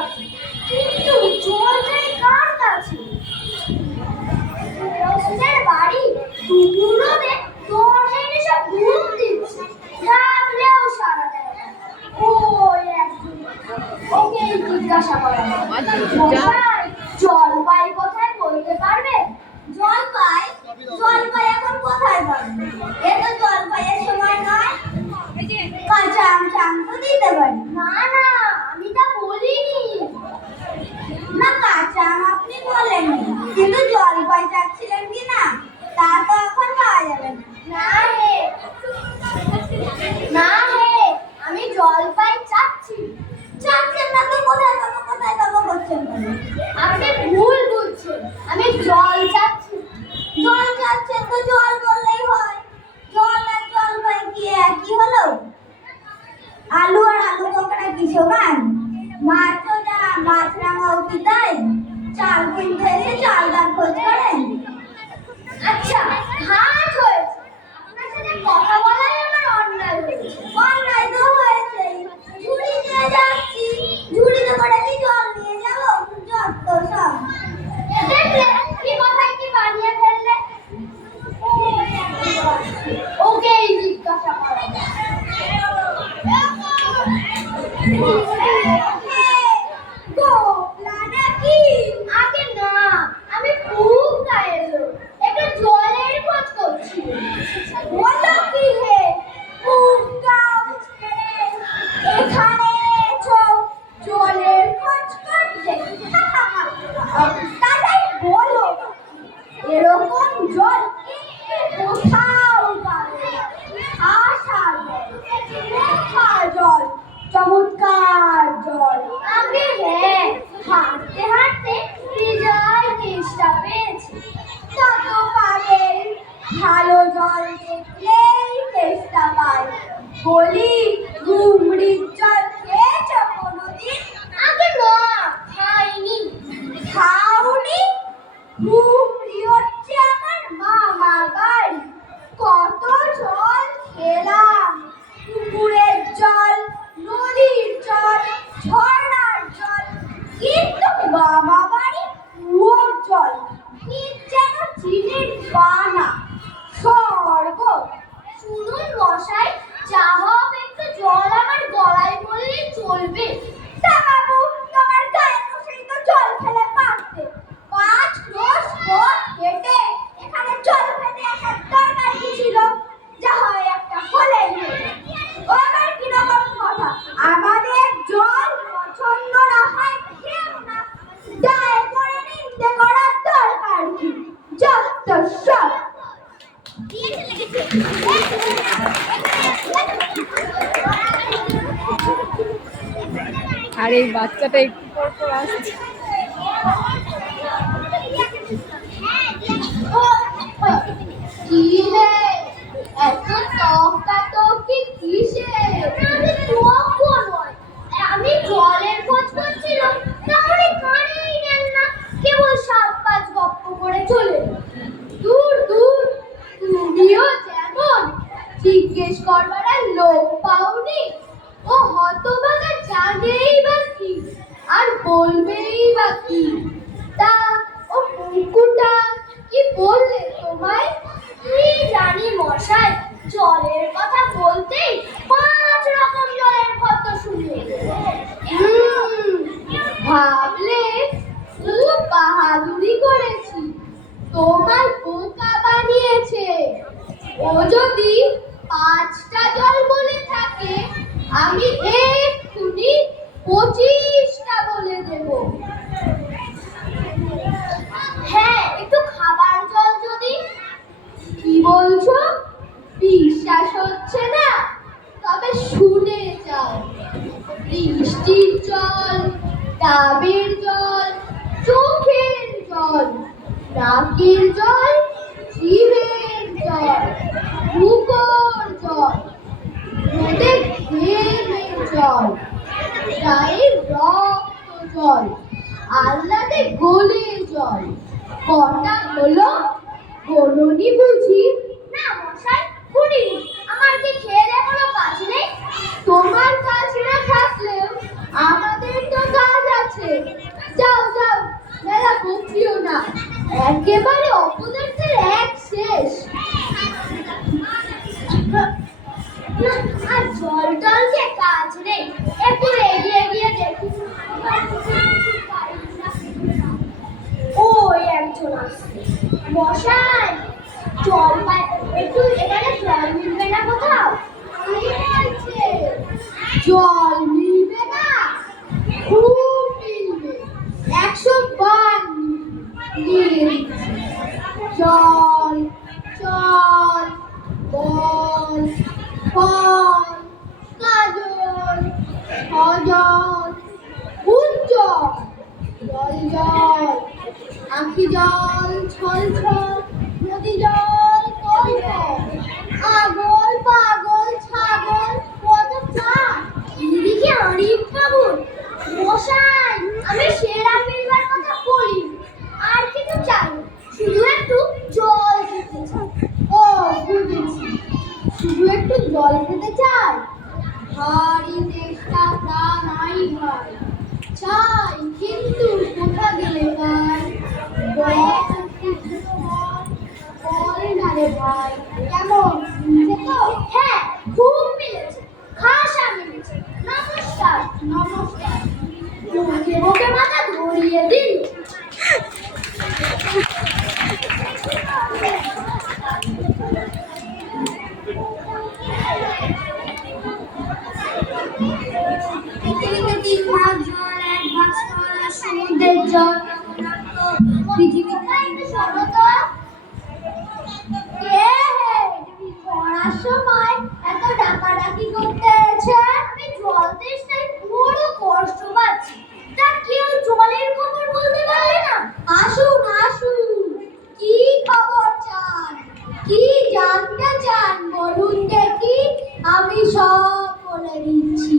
আছে, কিন্তু জল চাই কার কাছে? রোস্টের বাড়ি দুপুরোতে দরজায় এসে ঘুম দিচ্ছে, ডাকলেও সাড়া দেয় না। ওই একজন ওকেই জিজ্ঞাসা করা হয়, মশাই জল পাই কোথায় বলতে পারবে? জল পাই এখন কোথায় পাবে? এ তো জল পাইয়ের সময় নয়। কাঁচা আম চাম তো দিতে পারি। না না, আমি তা বলিনি। না, কাঁচা আম আপনি বলেননি, কিন্তু জল পাই চাচ্ছিলেন কি না তা তো এখন পাওয়া যাবে না। না হে, আমি জল পাই চাচ্ছেন না তো কোথায় পাবো করছেন? আপনি ভুল বুঝছেন, আমি জল চাচ্ছেন তো জল বললেই হয়। জল আর জল পাই কি একই হলো? আলু আর আলু পকোড়া কি সমান? মাছও যা মাছ রাঙাও কি তাই? চাল কিনতে এসে চালদার খোঁজ করেন? আচ্ছা, ঘাট হয়েছে, আপনার সাথে কথা বলাই আমার অন্যায় হয়েছে। অন্যায় তো হয়েছেই, ঝুড়ি নিয়ে যাচ্ছি, ঝুড়িতে করে কি জল নিয়ে যাবো? যত সব। দেখলে কি কথায় কি বানিয়ে ফেললে। ওকেই জিজ্ঞাসা করা যায়। আগে না, আমি খুব গায়ের লোক, একটু জলের খোঁজ করছি। বলো কি হে, খুব গাও ছেড়ে এখানে জলের খোঁজ করতে? তাই বলো, এরকম জল কোথাও পাবে? আশা জল, চমৎকার জল। আগে হ্যাঁ, হাঁটতে হাঁটতে হৃদয় তেষ্টা পেয়েছে। তত পাবে, ভালো জল দেখলেই তেষ্টা পায়। বলি, ঘুমড়ির জল খেয়েছ কোনোদিন? আগে না, খাইনি। খাওনি? ঘুমড়ি হচ্ছে আমার মামা বাড়ি। কত জল খেলাম, পুকুরের জল, নদীর জল, ঝর্ণার জল, কিন্তু মামা বাড়ি কুয়োর জল কি যেন চিনির বানা, স্বর্গ। শুনুন মশাই, যা হোক একটু জল আমার গলায় পড়লেই চলবে। তা বাবু, তোমার গায়ে বসেই তো জল খেলে পারতে। 5 ক্রোশ পথ হেঁটে এখানে জল খেতে আসার দরকার কি ছিল? যা হয় একটা হলেই হলো। ও আবার কিরকম কথা? আমাদের জল পছন্দ না হয় কেউ না, দায় করে নিতে করার দরকার কি? যত সব। আর এই বাচ্চাটা একটু পর পর আসছে। কি রে, এত তর্কাতর্কি কিসের? আমি তর্ক নয়, আমি জলের খোঁজ করছিলাম, তাহলে কানেই নেন না, কেবল 7-5 গপ্প করে চলে। দূর দূর, তুমিও যেমন জিজ্ঞেস করবার আর লোক পাওনি। ও হতভাগা জানেই বা কি আর বলবেই বা কি? তা ও মুকুটা কি বললে তোমায়? কি জানি মশাই, জলের কথা বলতেই 5 রকম জলের শব্দ শুনিয়ে ভাবলে খুব বাহাদুরি করেছি, তোমার বোকা বানিয়েছে। ও যদি 5টা জল বলে থাকে, আমি এক্ষুনি 25টা বলে দেব। হ্যাঁ, একটু খাবার জল যদি। কি বলছো? বিশ্বাস হচ্ছে না? তবে শুনে যাও। বৃষ্টির জল, ডাবের জল, চোখের জল, নাকের জল, জিভের জল, মুখর জল, রোদে ঘেমের জল, গায়ের রক্ত জল, আহ্লাদে গলে জল। কটা হলো? গোলনি বুঝি? না মশাই, গুনিনি। আমার কি খেয়ে দেয় কোনো কাজ নেই? তোমার কাজ না থাকলেও আমাদের তো কাজ আছে। একেবারে অপদার্থের এক শেষ। আর জল টলকে কাজ নেই, একটু এগিয়ে গিয়ে দেখি। ওই একজন আসছে। মশাই, জল পাই একটু, এখানে জল মিলবে না কোথাও? জল মিলবে না? খুব মিলবে, 100 বার মিলবে। জল, জল, বল, ফল, কাজল, সজল, উজ্জ্বল, জল জল, আখি জল, ছল ছল, নদী জল, কল কল, আগল পাগল ছাগল, কত চাল, এদিকে আরিফ বাবু। মশাই, আমি সেরা মিলবার কথা বলি, আর কিছু চাই না, শুধু একটু জল খেতে চাই। ও বুঝেছি, শুধু একটু জল খেতে চাই। ভারী তেষ্টা প্রাণ আই ভাই, চাই কিন্তু কোথা গেলে পাই? বল না রে ভাই, কেমন মিলেছে তো? হ্যাঁ, খুব মিলেছে, খাসা মিলেছে। নমস্কার। নমস্কার। মুখে মুখে মাথা ধরিয়ে দিন। পৃথিবীতে 3 ভাগ জল, 1 ভাগ স্থল, আর সমুদ্রের জল পৃথিবীতে শোনো তো। কে হে? পড়ার সময় এত ডাকাডাকি করতে এসে আমি জল তেষ্টায় বড় কষ্ট পাচ্ছি। তা কেউ জলের খবর বলতে পারলে না? আসুন আসুন, কি খবর চান, কি জানতে চান বলুন দেখি, আমি সব বলে দিচ্ছি।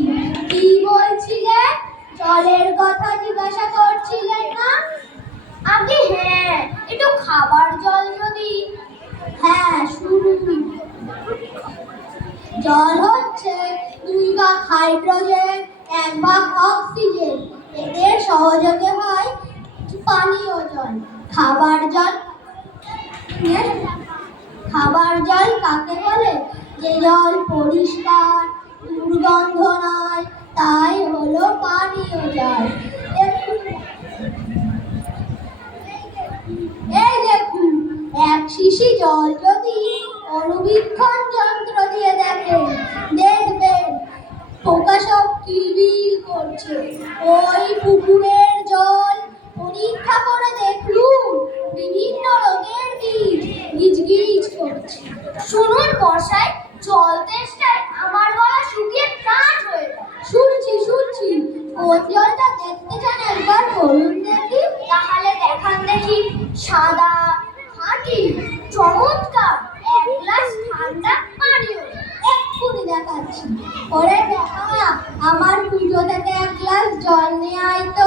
কি বলছিলেন? জলের কথা জিজ্ঞাসা করছিলেন না? আগে হ্যাঁ, একটু খাবার জল যদি। হ্যাঁ শুনুন, জল হচ্ছে 2 ভাগ হাইড্রোজেন, 1 ভাগ অক্সিজেন, এদের সহযোগে হয় পানীয় জল। খাবার জল, খাবার জল কাকে বলে? যে জল পরিষ্কার, দুর্গন্ধ নয়, তাই হলো পানীয় জল। এই দেখুন, 1 শিশি জল যদি অণুবীক্ষণ যন্ত্র দিয়ে দেখেন, দেখবেন পোকা সব কিলবিল করছে। ওই পুকুরের জল পরীক্ষা করে দেখলুম বিভিন্ন রোগের বীজ গিজগিজ করছে। শুনুন মশাই, জল তেষ্টায় আমার গলা শুকিয়ে কাঠ হয়ে যায়। শুনছি শুনছি, কোন জলটা দেখতে চান একবার বলুন দেখি। তাহলে দেখান দেখি। সাদা, খাঁটি, চমৎকার 1 গ্লাস ঠান্ডা পানীয়। এক্ষুনি দেখাচ্ছি। ওরে দেখা, আমার পুজো থেকে 1 গ্লাস জল নিয়ে আয় তো।